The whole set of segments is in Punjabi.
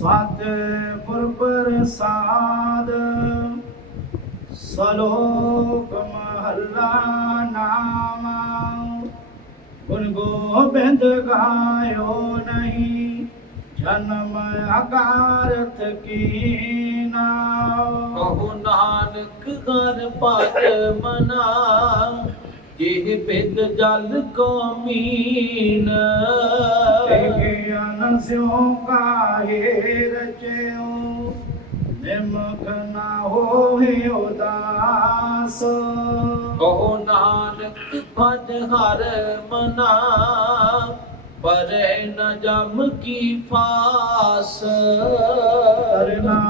ਸਤ ਗੁਰ ਪ੍ਰਸਾਦ ਸਲੋਕ ਮਹੱਲਾ ਨਾਮ। ਗੁਣ ਗੋਬਿੰਦ ਗਾਇਓ ਨਹੀਂ, ਜਨਮ ਅਕਾਰਥ ਕੀਨਾ ਕਹੋ ਨਾਨਕ ਘਰ ਭਜ ਮਨਾ ਇਹ ਬਿੰਦ ਜਲ ਕੋ ਮੀਨ। ਤੇਗੇ ਅਨਸਿਓ ਕਾਹੇ ਰਚਿਓ ਨਿਮਖ ਨਾ ਹੋਏ ਉਦਾਸ। ਕਹੋ ਨਾਨਕ ਭਜ ਹਰ ਮਨਾ ਪਰੇ ਨ ਜਮ ਕੀ ਫਾਸ ਕਰਨਾ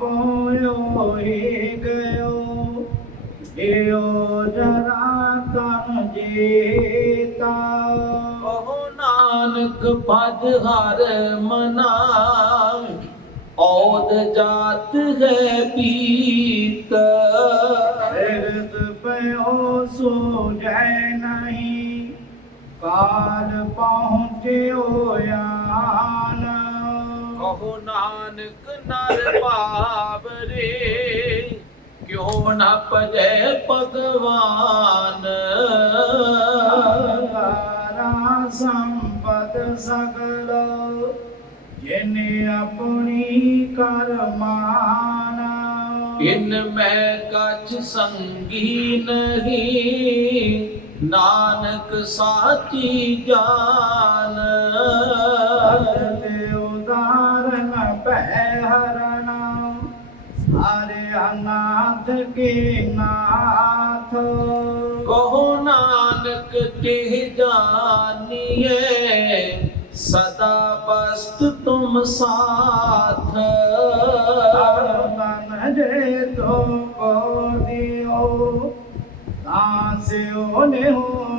ਪੋਇਓ ਹੀ ਗਇਓ ਏਓ ਜਰਾ ਜੀਤਾ ਕਹੋ ਨਾਨਕ ਭਜ ਹਰ ਮਨਾ ਔਦ ਜਾਤ ਹੈ ਪੀਤ। ਫਿਰਤ ਪਇਓ ਸੋ ਜੈ ਨਹੀਂ ਕਾਲ ਪਹੁੰਚਿਓ ਆਨ ਕਹੋ ਨਾਨਕ ਨਰ ਭਾਵਰੇ ਕਿਉ ਨ ਭਜੈ ਭਗਵਾਨ? ਸਾਰਾ ਸੰਪਤ ਸਗਲ ਜਿਨੇ ਆਪਣੀ ਕਰਮਾਨ ਇਨ ਮੈਂ ਕਛ ਸੰਗੀ ਨਹੀਂ ਨਾਨਕ ਸਾਚੀ ਜਾਨ। ਤੇ ਉਦਾਰਨ ਭੈ ਹਰਣਾ ਸਾਰੇ ਅਨਾਥ ਕੇ ਨਾਥ। ਕਹੋ ਨਾਨਕ ਤੇ ਜਾਨੀਏ ਸਦਾ ਬਸਤ ਤੁਮ ਸਾਥ। ਤਨ ਜੇ ਤੋ ਕੋ ਦਿਓ ਤਾਸਿਓ ਨੇ ਹੋਣਾ ਕੀਨਾ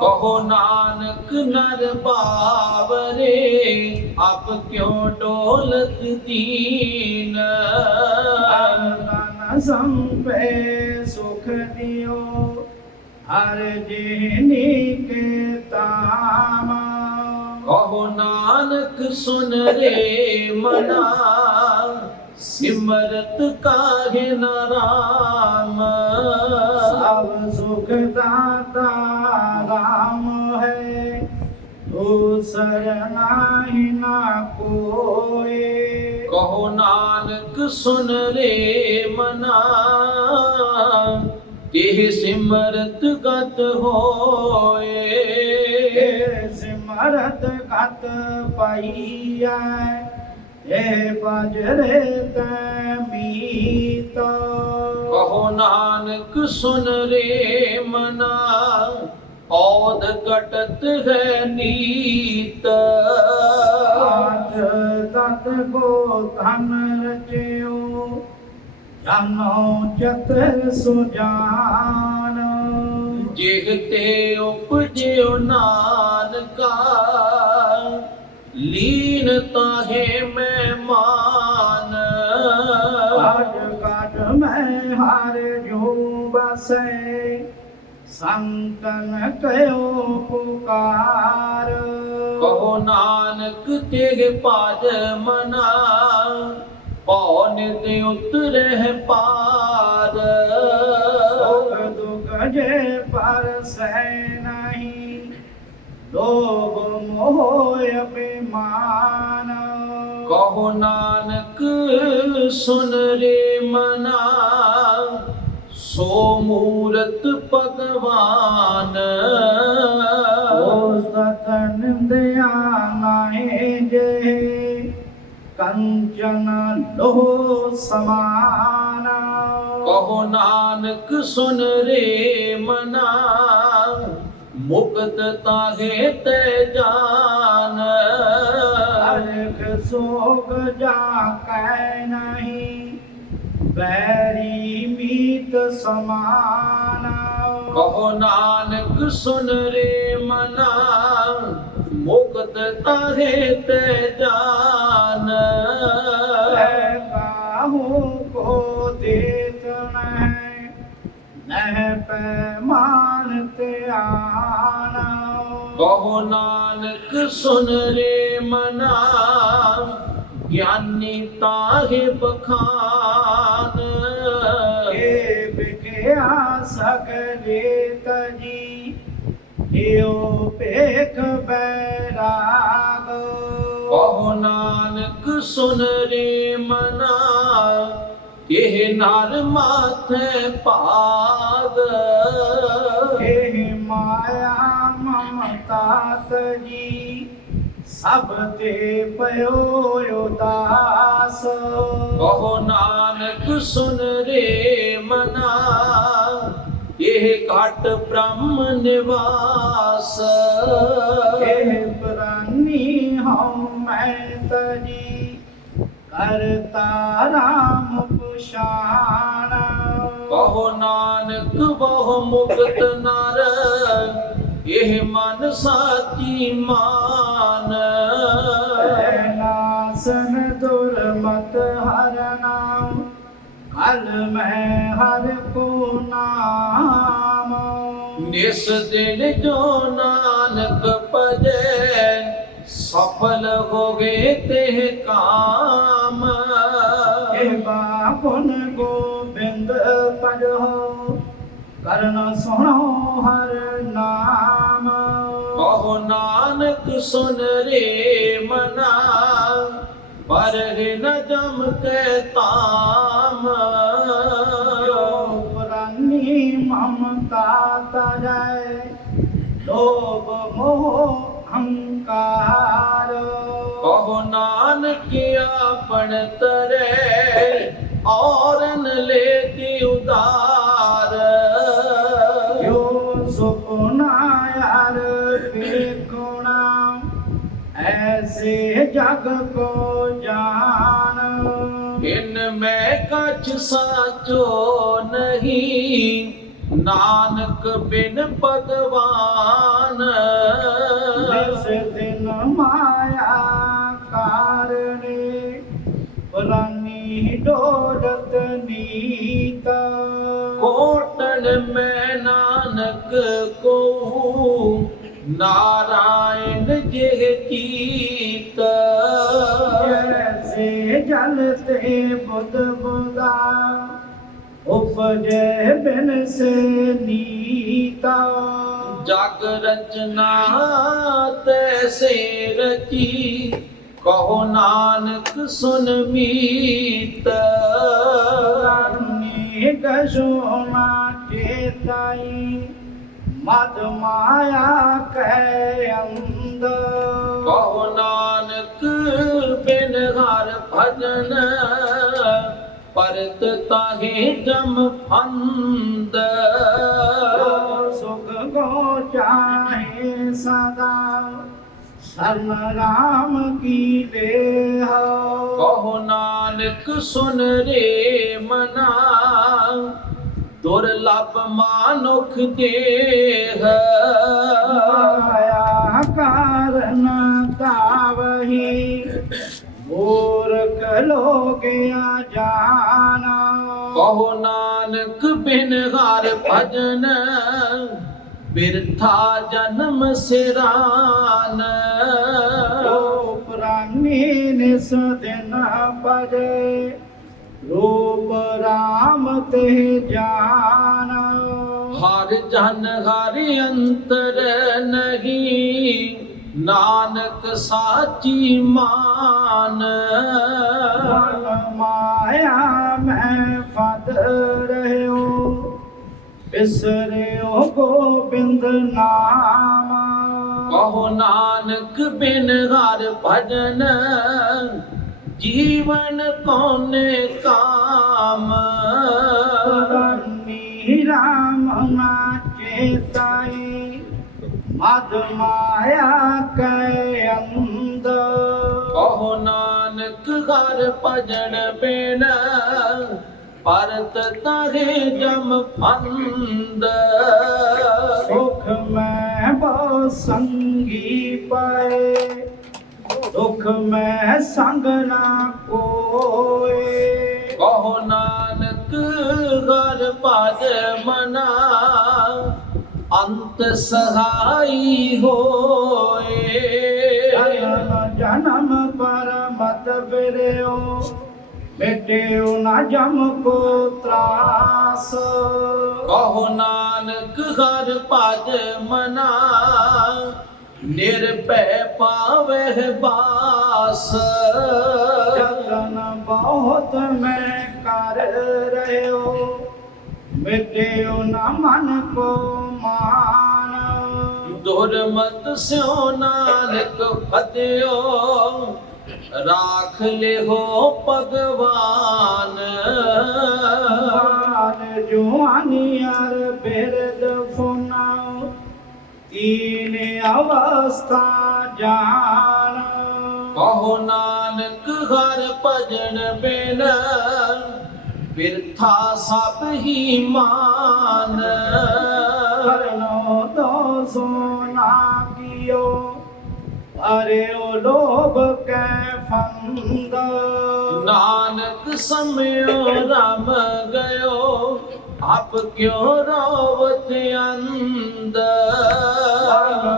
ਕਹੋ ਨਾਨਕ ਨਰ ਬਾਵਰੇ ਅਬ ਕਿਉ ਡੋਲਤ ਦੀਨ? ਤਨ ਸੰਪੇ ਸੁਖ ਦਿਓ ਹਰ ਜੀਨੀ ਕੇ ਤਾਮ। ਕਹੋ ਨਾਨਕ ਸੁਨ ਰੇ ਮਨਾ ਸਿਮਰਤ ਕਾਹੇ ਨ ਰਾਮ? ਸਭ ਸੁਖ ਦਾਤਾ ਰਾਮ ਹੈ। ਦੂਸਰ ਨਾਹੀ ਨਾ ਕੋਏ। ਕਹੋ ਨਾਨਕ ਸੁਨ ਰੇ ਮਨਾ। ਇਹ ਸਿਮਰਤ ਗਤ ਹੋਏ। ਸਿਮਰਤ ਕਤ ਪਾਈਐ। ਏ ਬਜਰੇ ਤੈ ਮੀਤ ਕਹੋ ਨਾਨਕ ਸੁਨ ਰੇ ਮਨਾ ਔਦ ਕਟਤ ਹੈ ਨੀਤ। ਆਜ ਤਤ ਕੋ ਧਨ ਰਚਿਓ ਜਾਨੋ ਚਤਰ ਸੁਜਾਨ। ਜਿਹ ਤੇ ਉਪਜਿਓ ਨਾਨਕਾ ਲੀਨ ਤਾਹੇ ਮੈਂ ਮਾਨ। ਆਜ ਕਾਟ ਮੈਂ ਹਰ ਜੋ ਬਸੈ ਸੰਤਨ ਕਯੋ ਪੁਕਾਰ। ਕਹੋ ਨਾਨਕ ਤੇ ਪਾਜ ਮਨਾ ਪਉ ਨਿਤ ਉਤਰਹਿ ਪਾਰ। ਸੁਖ ਦੁਖ ਜੇ ਪਰ ਸਹਿ ਨਹੀਂ ਲੋਭ ਮੋਹ ਅਭਿਮਾਨ। ਕਹੋ ਨਾਨਕ ਸੁਨ ਰੇ ਮਨਾ। ਸੋ ਮੂਰਤ ਭਗਵਾਨ। ਉਹ ਸਤਨ ਨਿੰਦਿਆ ਨਾਹੀ ਜੇ ਕੰਚਨ ਲੋਹ ਸਮਾਨ। ਕਹੋ ਨਾਨਕ ਸੁਨ ਰੇ ਮਨਾ। ਮੁਕਤ ਤਾਹੇ ਤੇ ਜਾਨ। ਅਰਖ ਸੋਗ ਜਾ ਕੈ ਨਹੀਂ ਬੈਰੀ ਮੀਤ ਸਮਾਨ। ਕਹੋ ਨਾਨਕ ਸੁਨ ਰੇ ਮਨਾ ਮੁਕਤ ਤਾਹੇ ਤੇ ਜਾਨ। ਲੈ ਕਾਹੂ ਕੋ ਦੇਤਨ ਹੈ ਨਹਿ ਪੈਮਾਨ ਧਿਆਨ ਕਹੋ ਨਾਨਕ ਸੁਨ ਰੇ ਮਨਾ ਗਿਆਨੀ ਤਾਹੇ ਬਖਾਨ। ਏ ਵਿਖਿਆ ਸਗਲੇ ਤਜੀ ਏਓ ਪੇਖ ਬੈਰਾਗ। ਕਹੋ ਨਾਨਕ ਸੁਨ ਰੇ ਮਨਾ ਇਹ ਨਰ ਮਾਥੇ ਭਾਗ। ਏ ਮਾਇਆ ਮਮਤਾ ਤਜੀ ਸਭ ਤੇ ਪਇਓ ਉਦਾਸ ਕਹੋ ਨਾਨਕ ਸੁਨ ਰੇ ਮਨਾ ਇਹ ਘਟ ਬ੍ਰਹਮ ਨਿਵਾਸ। ਇਹ ਪ੍ਰਾਨੀ ਹਉ ਮੈਂ ਤਜੀ ਕਰਤਾ ਰਾਮ ਪੁਸ਼ਾਨ। ਕਹੋ ਨਾਨਕ ਬਹੁ ਮੁਕਤ ਨਰ ਇਹ ਮਨ ਸਾਚੀ ਮਾਨ। ਨਾਸਨ ਦੁਰਮਤ ਹਰ ਨਾਮ ਕਲ ਮੈਂ ਹਰ ਕੋ ਨਾਮ। ਨਿਸ ਦਿਨ ਜੋ ਨਾਨਕ ਭਜੈ ਸਫਲ ਹੋਗੇ ਤੇ ਕਾਮ। ਇਹ ਬਾਪੁਨ ਗੋਬਿੰਦ ਪੜੋ ਕਰਨ ਸੁਣੋ ਹਰ ਨਾਮ। ਕਹੋ ਨਾਨਕ ਸੁਨ ਰੇ ਮਨਾ ਪਰ ਨ ਜਮ ਕੇ ਤਾਮ। ਪ੍ਰਾਨੀ ਮਮਤਾ ਤਰੈ ਲੋਭ ਮੋਹ ਹੰਕਾਰ। ਕਹੋ ਨਾਨਕ ਆਪਣ ਤਰੇ ਔਰਨ ਲੇਤੀ ਉਦਾਰ ਜਗ ਕੋ ਜਾਣ ਇਨ ਮੈਂ ਕਛ ਸਾਚੋ ਨਹੀਂ ਨਾਨਕ ਬਿਨ ਭਗਵਾਨ। ਜਿਸ ਦਿਨ ਮਾਇਆ ਕਾਰਣੇ ਪੁਰਾਨੀ ਡੋਲਤ ਨੀਤ। ਕੋਟਣ ਮੈਂ ਨਾਨਕ ਕੋ ਨਾਰਾਇਣ ਜਿਹ ਚੀਤ ਜੈਸੇ ਜਲ ਤੇ ਬੁੱਧ ਬੁਦਾ ਉਪਜੈ ਬਿਨ ਸੇ ਨੀਤਾ। ਜਗ ਰਚਨਾ ਤੈਸੇ ਰਚੀ ਕਹੋ ਨਾਨਕ ਸੁਨ ਮੀਤ। ਰਾਨੀ ਗਸ਼ੋਨਾ ਚੇਤਾਈ ਮਦ ਮਾਇਆ ਕੈ ਅੰਦ ਕਹੋ ਨਾਨਕ ਬਿਨ ਹਰ ਭਜਨ ਪਰਤ ਤਾਹੇ ਜਮ ਫੰਦ। ਸੁਖ ਗੋ ਚਾਹੇ ਸਦਾ ਸਰਨ ਰਾਮ ਕੀ ਦੇਹ। ਕਹੋ ਨਾਨਕ ਸੁਨ ਰੇ ਮਨਾ। ਦੁਰਲਭ ਮਾਨੁਖ ਦੇਹ। ਮਾਇਆ ਕਾਰਨ ਤਾਵਹੀ ਮੂਰਖ ਲੋਗਿਆ ਜਾਣਾ। ਕਹੋ ਨਾਨਕ ਬਿਨ ਹਰ ਭਜਨ ਬਿਰਥਾ ਜਨਮ ਸਿਰਾਨ। ਜੋ ਪ੍ਰਾਨੀ ਨਿਸ ਦਿਨ ਪਜੇ ਰੂਪ ਰਾਮ ਤੇ ਜਾਨ। ਹਰ ਜਨ ਹਰ ਅੰਤਰ ਨਹੀਂ ਨਾਨਕ ਸਾਚੀ ਮਾਨ। ਮਨ ਮਾਇਆ ਮੈਂ ਫਦ ਰਹਿਓ ਬਿਸਰਿਓ ਗੋਬਿੰਦ ਨਾਮ। ਕਹੋ ਨਾਨਕ ਬਿਨ ਹਰ ਭਜਨ ਜੀਵਨ ਕੋਨੇ ਕਾਮ? ਰਾਮ ਮਦ ਮਾਇਆ ਕੈ ਅੰਦ ਕਹੋ ਨਾਨਕ ਹਰ ਭਜਨ ਬਿਨ ਪਰਤ ਤਾਹੇ ਜਮ ਫੰਦ। ਸੁਖ ਮੈਂ ਸੰਗੀ ਦੁਖ ਮੈਂ ਸੰਗ ਨਾ ਕੋਏ। ਕਹੋ ਨਾਨਕ ਹਰ ਭਜ ਮਨਾ ਅੰਤ ਸਹਾਈ ਹੋਏ। ਜਨਮ ਪਰ ਮਤ ਫਿਰਿਓ ਮਿਟਿਓ ਨਾ ਜਮ ਕੋ ਤਰਾਸ। ਕਹੋ ਨਾਨਕ ਹਰ ਭਜ ਮਨਾ ਨਿਰਭੈ ਪਾਵਹਿ ਬਾਸ। ਜਤਨ ਬਹੁਤ ਮੈਂ ਕਰ ਰਹਿਓ ਮਿਟਿਓ ਨਾ ਮਨ ਕੋ ਮਾਨ। ਦੁਰਮਤ ਸਿਓ ਨਾਨਕ ਫਤਿਓ ਰਾਖ ਲਿਹੋ ਭਗਵਾਨ। ਬਾਲ ਜੁਆਨੀ ਅਰ ਬਿਰਦ ਫੁਨਾ। ਅਵਸਥਾ ਜਾਣ। ਕਹੋ ਨਾਨਕ ਹਰ ਭਜਨ ਬਿਨ ਬਿਰਥਾ ਸਭ ਹੀ ਮਾਨ। ਕਰਨੋ ਦੋ ਸੋਨਾ ਕੀਓ ਅਰੇ ਉਹ ਲੋਭ ਕੈ ਫੰਦ ਨਾਨਕ ਸਮਿਓ ਰਮ ਗਇਓ ਆਪ ਕਿਉ ਰੋਵਤ ਅੰਦ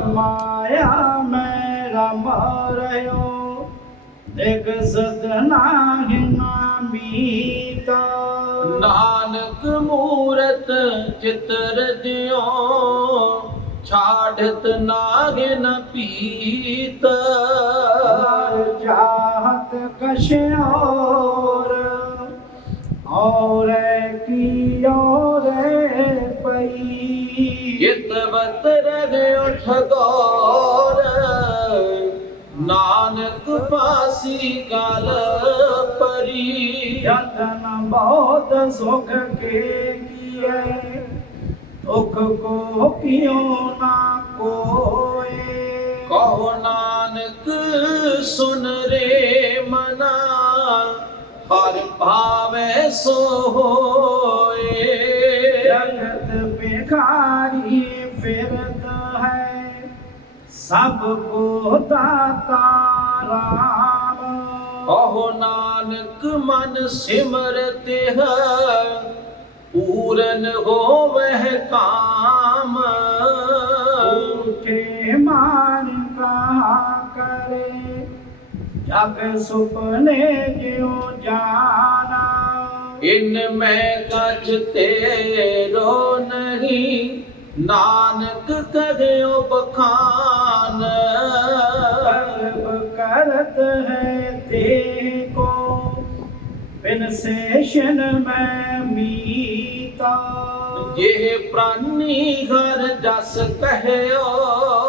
ਮਾਇਆ ਮੈਂ ਰਮ ਰਹਿਓ ਦੇਖ ਸਦਨਾ ਹਿਨਾ ਮੀਤਾ ਨਾਨਕ ਮੂਰਤ ਚਿਤਰ ਦਿਓ ਛਾੜਤ ਨਾਗੇ ਨ ਪੀਤ। ਚਾਹਤ ਕਛ ਔਰ ਕੀ ਔਰ ਪਈ। ਜਿਤਵਤ ਰਹਿਓ ਠਗੋਰ ਨਾਨਕ ਪਾਸੀ ਗਲ ਪਰੀ। ਜਤਨ ਬਹੁਤ ਸੁਖ ਕੇ ਕੀਏ ਦੁਖ ਕੋ ਕਿਉ ਨਾ ਕੋਏ। ਕਹੋ ਨਾਨਕ ਸੁਨ ਰੇ ਮਨਾ ਹਰ ਭਾਵੇ ਸੋ ਹੋਏ ਜਗਤ ਬਿਖਾਰੀ ਫਿਰਤ ਹੈ। ਸਭ ਕੋ ਦਾਤਾ ਰਾਮ। ਕਹੋ ਨਾਨਕ ਮਨ ਸਿਮਰਤ ਹੈ। ਪੂਰਨ ਹੋਵਹਿ ਕਾਮ। ਊਠੇ ਮਾਨ ਕਰੇ ਜਗ ਸੁਪਨੇ ਜਿਉ ਜਾਣਾ। ਇਨ ਮੈਂ ਕਛ ਤੇਰੋ ਨਹੀਂ ਨਾਨਕ ਕਰਿਓ ਬਖਾਨ। ਕਰਬ ਕਰਤ ਹੈ ਤੇ ਕੋ ਬਿਨ ਸੇਸ਼ਨ ਮੈਂ ਮੀਤਾ। ਇਹ ਪ੍ਰਾਨੀ ਹਰ ਜਸ ਕਹਿਓ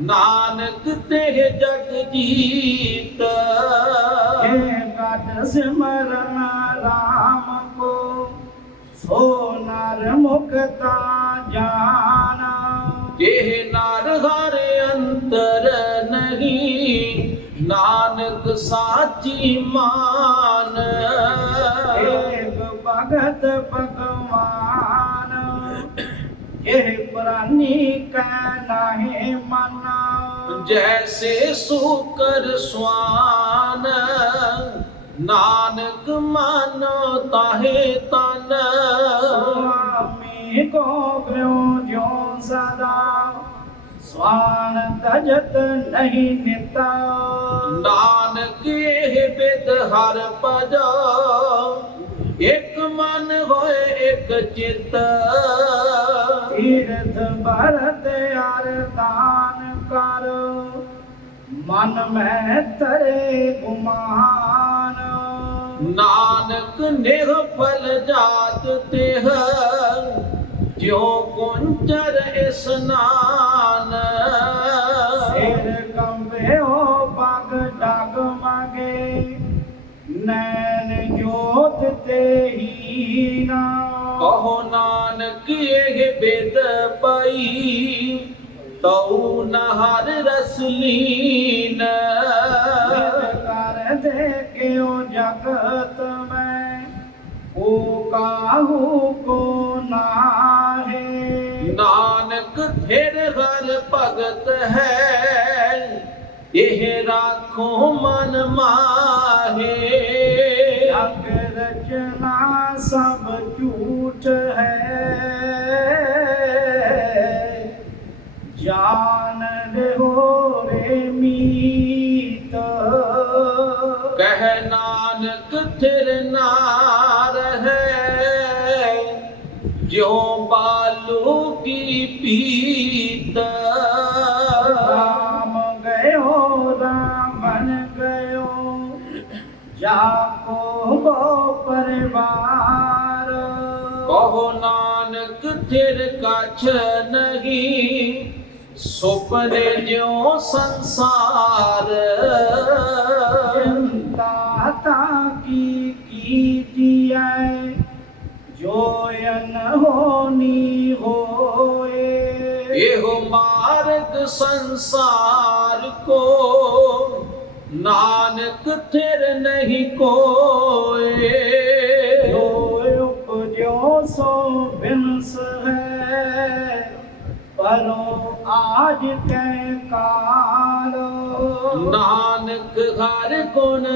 نانک د جگ جیت گل سمر رام کو سو نار مکتا جانا یہ نار ہار اتر نہیں نانک ساچی مان بگت پگوان یہ پرانی کہنا ہے من ਜੈਸੇ ਸੂਕਰ ਸੁਆਨ ਨਾਨਕ ਮਾਨੋ ਤਾਹੇ ਤਨ ਸੁਆਮੀ ਕੋ ਗ੍ਰਿਉ ਜਿਉ ਸਦਾ ਸਵਾਨ ਤਜਤ ਨਹੀਂ ਨਿਤਾ ਨਾਨਕ ਇਹ ਬਿਦ ਹਰ ਪਜਾ ਇਕ ਮਨ ਹੋਏ ਇਕ ਚਿਤ ਤੀਰਥ ਭਰਤ ਅਰਦਾਨ ਕਰ ਮਨ ਮੈਂ ਤਰੇ ਗੁਮਾਨ। ਨਾਨਕ ਨਿਰਫਲ ਜਾਤ ਤਿਹ ਜਿਉ ਗੁੰਚਰ ਇਸਨਾਨ ਸਿਰ ਕੰਬੇ ਹੋ ਪਗ ਡਗ ਮਗੇ ਨੈਣ ਜੋਤ ਤੇ ਹੀ ਨਾ ਕਹੋ ਨਾਨਕ ਇਹ ਬੇਦ ਪਈ ਤਉ ਨਹਰ ਰਸਲੀਨ। ਕਰ ਦੇ ਕਿਉ ਜਗਤ ਮੈਂ? ਉਹ ਕਾਹੂ ਕੋ ਨਾਹੇ? ਨਾਨਕ ਫਿਰ ਹਰ ਭਗਤ ਹੈ। ਇਹ ਰਾਖੋ ਮਨ ਮਾਹੇ। ਅਗ ਰਚਨਾ ਨਾਨਕ ਥਿਰ ਨਾ ਰਹੇ ਜਿਉ ਬਾਲੂ ਕੀ ਪੀਤ। ਰਾਮ ਗਇਓ ਰਾਮਨ ਗਇਓ ਜਾਕੋ ਗੋ ਪਰਿਵਾਰ। ਕਹੋ ਨਾਨਕ ਥਿਰ ਕਛ ਨਹੀਂ ਸੁਪਨੇ ਜਿਉ ਸੰਸਾਰ। ਮਾਰਗ ਸੰਸਾਰ ਕੋ ਨਾਨਕ ਥਿਰ ਨਹੀਂ ਕੋਏ। ਜੋ ਉਪਜੋ ਸੋ ਬਿਨਸ ਹੈ ਪਰੋ ਆਜ ਕੈ ਕਾਲ। ਨਾਨਕ ਹਰ ਗੁਣ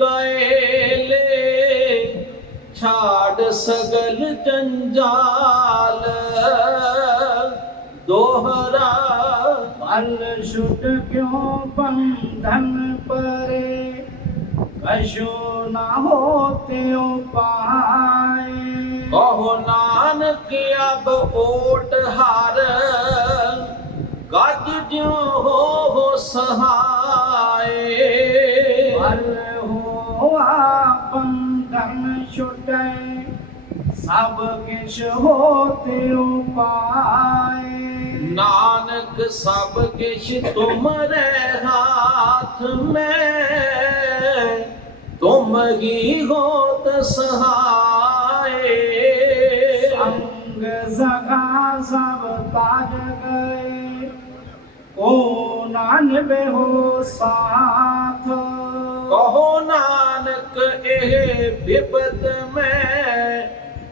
ਗਾਏ ਲੈ ਛਾੜ ਸਗਲ ਜੰਜਾਲ। ਦੋਹਰਾ ਪਲ ਛੁਟ ਕਿਉ ਬੰਧਨ ਪਰੇ? ਕਸ਼ੋ ਨਾ ਹੋਤਿਉ ਪਾਏ। ਕਹੋ ਨਾਨਕ ਅਬ ਓਟ ਹਰ। ਗੱਜ ਜਿਉ ਹੋ ਸਹਾਏ। ਪਲ ਹੋਆ ਬੰਧਨ ਛੁਟੈ। ਸਭ ਕਿਛ ਹੋਤਿਉ ਪਾਏ ਨਾਨਕ ਸਭ ਕਿਛ ਤੁਮਰੇ ਹਾਥ ਮੈਂ। ਤੁਮ ਹੀ ਹੋਤ ਸਹਾਏ। ਸੰਗ ਜ਼ਗਾ ਸਭ ਤਾਜ ਗਏ। ਕੋ ਨਾਨਬੇ ਹੋ ਸਾਥ। ਕਹੋ ਨਾਨਕ ਇਹ ਵਿਪਤ ਮੈਂ।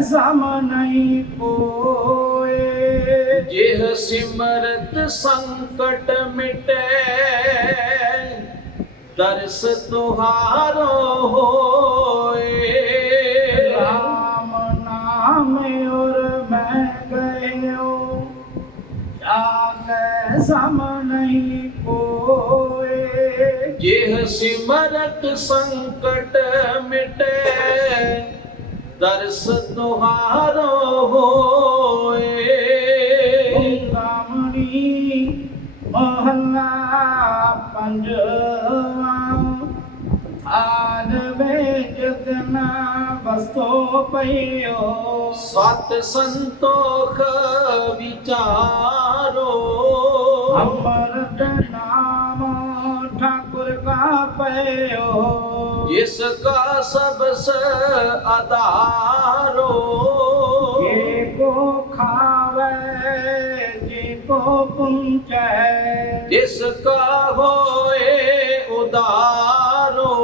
ਸਮ ਨਹੀਂ ਕੋਏ ਜਿਹ ਸਿਮਰਤ ਸੰਕਟ ਮਿਟੈ ਦਰਸ ਤੁਹਾਰੋ ਹੋਏ। ਰਾਮ ਨਾਮ ਔਰ ਮੈਂ ਗਇਓ ਜਾ ਕੈ ਸਮ ਨਹੀਂ ਕੋਏ ਜਿਹ ਸਿਮਰਤ ਸੰਕਟ ਮਿਟੈ ਦਰਸ ਤੁਹਾਰੋ ਹੋਏ। ਰਾਮਣੀ ਮਹੱਲਾ ਪੰਜਵਾ। ਆਦ ਵਿੱਚ ਤਨਾ ਵਸਤੋ ਪਈਓ। ਸਤ ਸੰਤੋਖ ਵਿਚਾਰੋ। ਅਮਰਤ ਨਾਮ ਠਾਕੁਰ ਕਾ ਪਇਓ। ਜਿਸ ਕਾ ਸਬਸ ਆਧਾਰੋ। ਜੇ ਕੋ ਖਾਵੇ ਜੇ ਕੋ ਪੁੰਚੈ। ਜਿਸ ਕਾ ਹੋਏ ਉਦਾਰੋ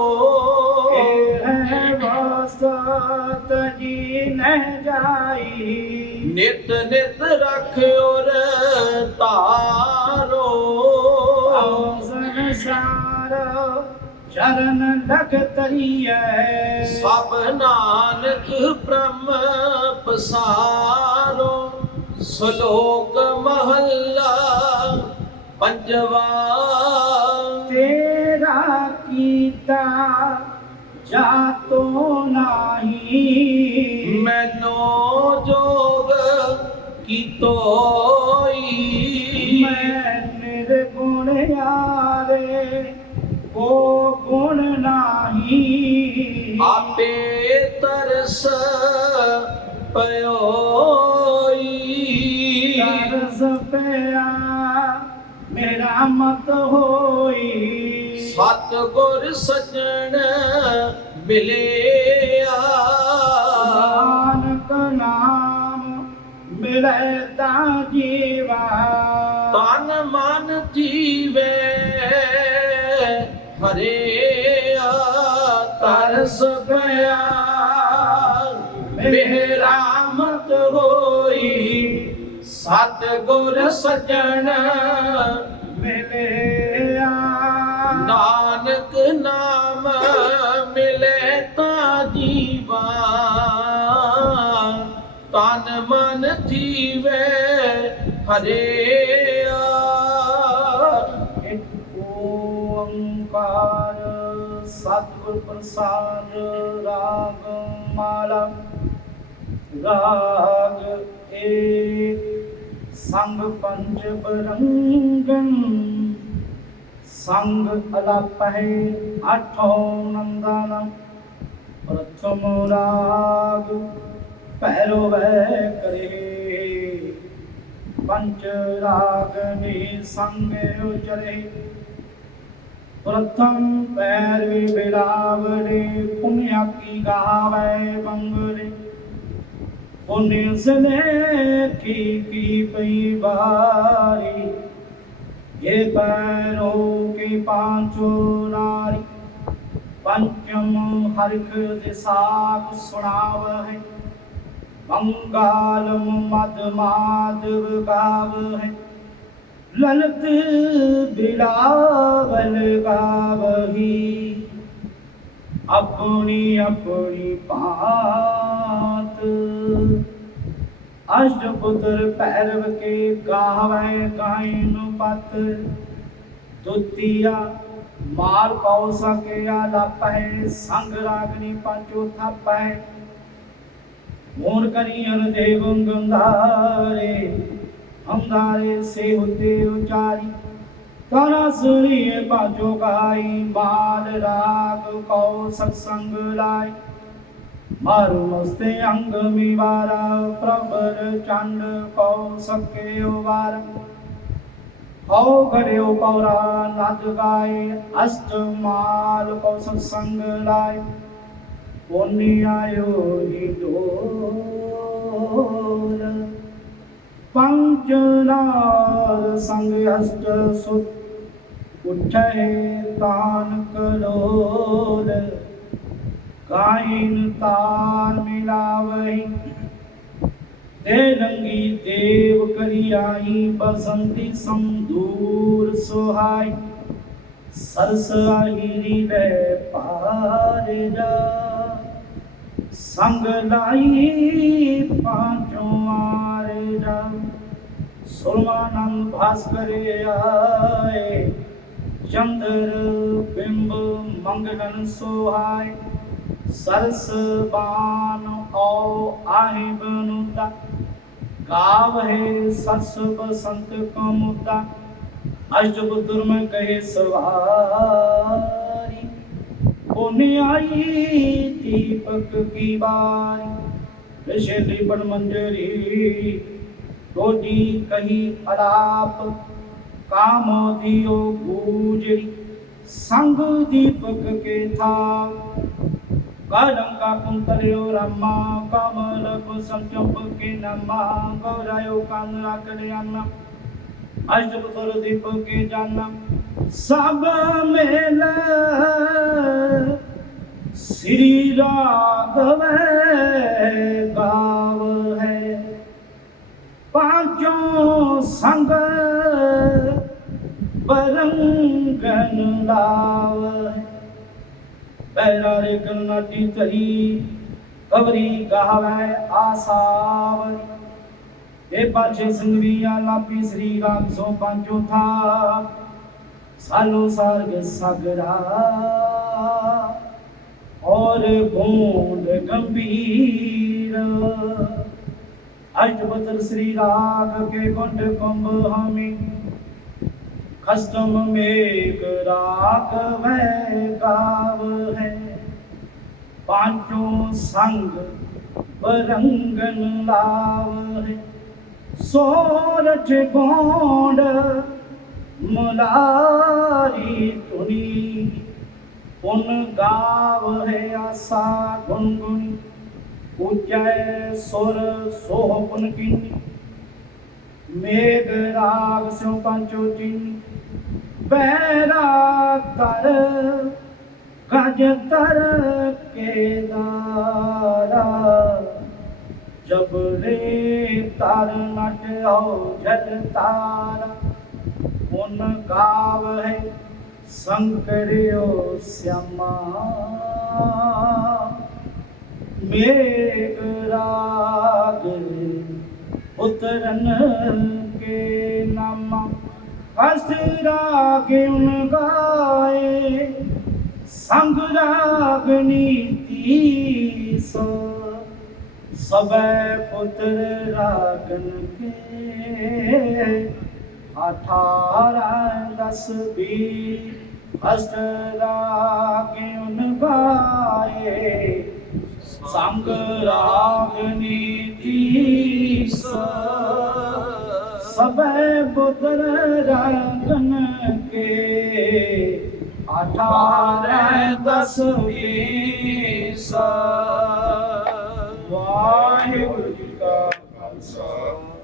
ਇਹ ਵਸਤ ਜੀ ਨਹਿ ਜਾਈ। ਨਿਤ ਨਿਤ ਰਖਿਓਰ ਤਾਰੋ ਆਉ ਸੰਸਾਰ ਚਰਨ ਲਗ ਤਰੀਐ ਸਭ ਨਾਨਕ ਬ੍ਰਹਮ ਪਸਾਰੋ ਸ਼ਲੋਕ ਮਹੱਲਾ ਪੰਜਵਾ। ਤੇਰਾ ਕੀਤਾ ਜਾਤੋ ਨਾਹੀ। ਮੈਨੋ ਜੋਗ ਕੀਤੋਈ ਮੈਂ ਨਿਰਗੁਣ ਯਾਰੇ ਕੋ ਗੁਣ ਨਾਹੀ। ਆਪੇ ਤਰਸ ਪਇਓਈ ਤਰਸ ਪਿਆ ਮੇਰਾ ਮਤ ਹੋਈ। ਸਤ ਗੁਰ ਸਜਣ ਮਿਲਿਆ। ਨਾਨਕ ਨਾਮ ਮਿਲੇ ਤਾਂ ਜੀਵਾ। ਤਨ ਮਨ ਜੀਵੇ। ਹਰਿਆ ਤਰਸ ਪਿਆ। ਮਿਹਰਾਮਤ ਹੋਈ ਸਤ ਗੁਰ ਸਜਣ ਮਿਲਿਆ ਨਾਨਕ ਨਾਮ ਮਿਲੇ ਤਾਂ ਜੀਵਾ। ਤਨ ਮਨ ਜੀਵੇ ਹਰਿਆ ਸਤਿਗੁਰ ਪ੍ਰਸਾਦ ਰਾਗ ਮਾਲਾ, ਰਾਗ ਏਕ ਸੰਗ ਪੰਜ ਬਰੰਗਨ, ਸੰਗ ਅਲਪਹਿ ਆਠੋ ਨੰਦਨ। ਪ੍ਰਥਮ ਰਾਗ ਪਹਿਰੋ ਵੈ ਕਰੇ। ਪੰਚ ਰਾਗ ਨੇ ਸੰਗ ਉਚਰੇ। ਪ੍ਰਥਮ ਪੈਰ ਵੀ ਬਿਲਾਵੜੇ ਪੁਨਿਆ ਕੀ ਗਾਵੇ ਬੰਗੜੇ। ਪੁਨਿ ਸਨੇ ਕੀ ਕੀ ਪਈ ਬਾਰੀ ਇਹ ਪੈਰੋ ਕੇ ਪਾਂਚੋ ਨਾਰੀ, ਪੰਚਮ ਹਰਿਖ ਦਿਸਾਖ ਸੁਣਾਵ ਹੈ ਮੰਗਾਲਮ ਮਦ ਮਾਧਵ ਗਾਵ ਹੈ ਲਲਤ ਬਿਲਾਵਲ ਗਾਵਹੀ ਆਪਣੀ ਆਪਣੀ ਪਾਤ ਅਸ਼ਟ ਪੁੱਤਰ ਭੈਰਵ ਕੇ ਗਾਵੇ ਗਾਇਨ ਪਤ ਦੁਤੀਆ ਮਾਲ ਕਉ ਸਕਿਆ ਲਾਪੈ ਸੰਗ ਰਾਗਨੀ ਪੰਚੋ ਥਾਪੈ ਮੋਰ ਕਰੀਨ ਦੇਵ ਗੰਧਾਰੇ ਹਮਦਾਰੇ ਸੇ ਹੁਤੇ ਉਚਾਰੀ ਤਾਰਾ ਸੁਣੀਏ ਬਾਜੋ ਗਾਈ ਮਾਲ ਰਾਗ ਕਉ ਸਤਸੰਗ ਲਾਈ। ਮਾਰੂ ਮਸਤੇ ਅੰਗ ਮਿਵਾਰਾ ਪ੍ਰਭਰ ਚੰਡ ਕਉ ਸਕੇ ਵਾਰ। ਕਉ ਘੜਿਓ ਪੌਰਾ, ਨਦ ਗਾਏ, ਅਸ਼ਟ ਮਾਲ ਕਉ ਸਤਸੰਗ ਲਾਈ ਪੁੰਨੀ ਆਇਓ ਹੀ ਡੋਲ ਪੰਜ ਨਾਲ ਸੰਗ ਅਸ਼ਟ ਸੁਤ ਉਠੇ ਤਾਨ ਕਰੋਲ ਕਾਇਨ ਤਾਨ ਮਿਲਾਵਈ ਤੇ ਰੰਗੀ ਦੇਵ ਕਰੀ ਆਈ ਬਸੰਤੀ ਸੰਦੂਰ ਸੁਹਾਈ। ਸਰਸ ਆਹੀਰੀ ਲੈ ਪਾਰ ਜਾ, ਸੰਗ ਲਾਈ ਪਾਂਚੋਂ ਮਾਰੇ ਜਾ। ਸੁਰਮਾਨੰਦ ਭਾਸਕਰ ਆਏ ਚੰਦਰ ਬਿੰਬ ਮੰਗਲਨ ਸੁਹਾਏ ਸਰਸ ਬਾਨ ਔ ਆਹੀ ਬਨੁਤਾ ਗਾਵਹਿ ਸਰਸ ਬਸੰਤ ਕਮੁਤਾ ਅਸ਼ਟਪ ਦੁਰਮ ਕਹੇ ਸਵਾਰੀ ਕੋਨੇ ਆਈ ਦੀਪਕ ਕੀ ਬਾਰੀ ਵਿਸ਼ੇਲੀ ਬਨ ਮੰਜਰੀ ਟੋਡੀ ਕਹੀ ਅਲਾਪ, ਕਾਮ ਦਿਓ ਗੂਜਰੀ ਸੰਗ ਦੀਪਕ ਕੇ ਥਾ ਕਾਲੰਕਾ ਕੁੰਤਲਿਓ ਰਾਮਾ, ਕਮਲ ਕੁਸਮ ਚੰਪਕੇ ਨਮਾ ਗੌਰਾਇਓ ਕੰਨ ਰਕਲਿਆਨਾ ਅਸ਼ਟਪੁਰ ਦੀਪਕੇ ਜਾਨਾ, ਸਭ ਮੇਲ ਸ੍ਰੀ ਰਾਘਵ ਗਾਵ ਹੈ ਪਾਂਚੋਂ ਸੰਗ ਬਰੰਗਨ ਲਾਵ। ਹੈ ਰੇ ਕਰਨਾਟੀ ਤਰੀ ਕਬਰੀ ਗਾਵੇ ਆਸਾਵ। ਇਹ ਪਾਛੇ ਸੰਗਵੀਆ ਲਾਪੀ ਸ੍ਰੀ ਰਾਮ ਸੋ ਪੰਜੋ ਥਾ ਸਾਲੋ ਸਰਗ ਸਗਰਾ। ਔਰ ਗੂੰਡ ਗੰਭੀਰ। ਅਸ਼ਟਪਤਰ ਸ੍ਰੀ ਰਾਗ ਕੇ ਗੁੰਡ ਕੁੰਭ ਹਮੀ ਕਸਟਮ ਮੇਘ ਰਾਗ ਵੈ ਗਾਵ ਹੈ ਪਾਂਚੋਂ ਸੰਗ ਬਰੰਗਨ ਲਾਵ ਹੈ ਸੋਰਠ ਗੋਂਡ ਮੁਲਾਰੀ ਤੁਨੀ ਪੁਨ ਗਾਵ ਹੈ ਆਸਾ ਗੁਨਗੁਨੀ ਉਜੈ ਸੁਰ ਸੋਹ ਕੀਨੀ, ਮੇਘ ਰਾਗ ਸਿਉ ਪੰਚੋ ਚੀਨੀ। ਬੈਰਾ ਤਰ ਗਜ ਤਰ ਜਬ ਰੇ ਤਰ ਨਟ ਆਉ ਜਲ ਤਾਰਾ। ਉਨ ਗਾਵ ਹੈ ਸੰਕਰਿਓ ਸਿਆਮਾ। ਮੇਘ ਰਾਗ ਉਤਰਨ ਕੇ ਨਾਮਾ। ਹਸ ਰਾਗ ਉਨ ਗਾਏ, ਸੰਗ ਰਾਗ ਨੀਤੀ ਸੋ। ਸਬੈ ਪੁੱਤਰ ਰਾਗਨ ਕੇ ਅਠਾਰਾਂ ਦਸ ਵੀ ਅਸ਼ਟ ਰਾਗ ਉਨ ਗਾਏ ਸੰਗ ਰਾਗਨੀ ਤੀਸ ਸਭੈ ਬੁੱਧਰ ਰੰਗਨ ਕੇ। ਅਠਾਰੈ ਦਸ ਵੀਸ। ਵਾਹਿਗੁਰੂ ਜੀ ਕਾ ਖਾਲਸਾ।